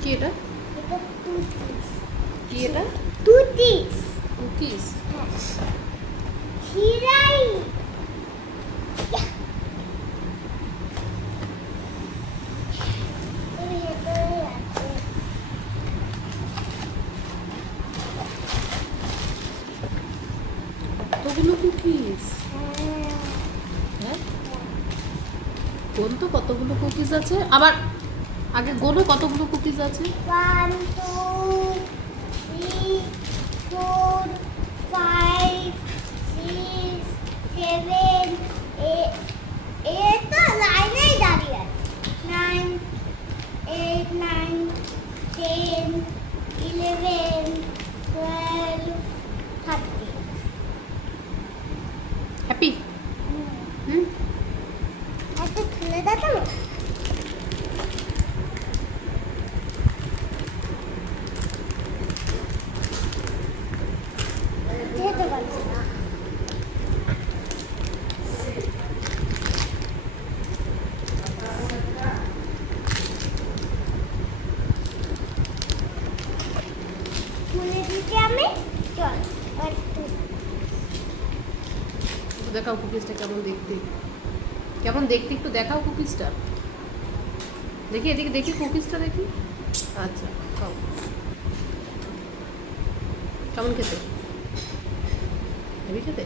কি এটা? কি এটা? কুকিজ। কুকিজ। ছিড়াই। কতগুলো কুকিজ? হ্যাঁ, কোন তো কতগুলো কুকিজ আছে? আবার আগে গোনো কতগুলো কুকিজ আছে? 1 2 3 4 5 6 7 8 তো লাইনেই দাঁড়িয়ে আছে 9 8 9 10 11 12 13 হ্যাপি? হুম, একটা খুলে দেখাবো যেতে পারছি না খুলে দিতে আমি চল একটু একটু দেখাও কুকিজটা কেমন দেখতে। কেমন দেখতে একটু দেখাও কুকিজটা। দেখি এদিকে, দেখি কুকিজটা দেখি। আচ্ছা, খাও। কেমন খেতে? হেভি খেতে?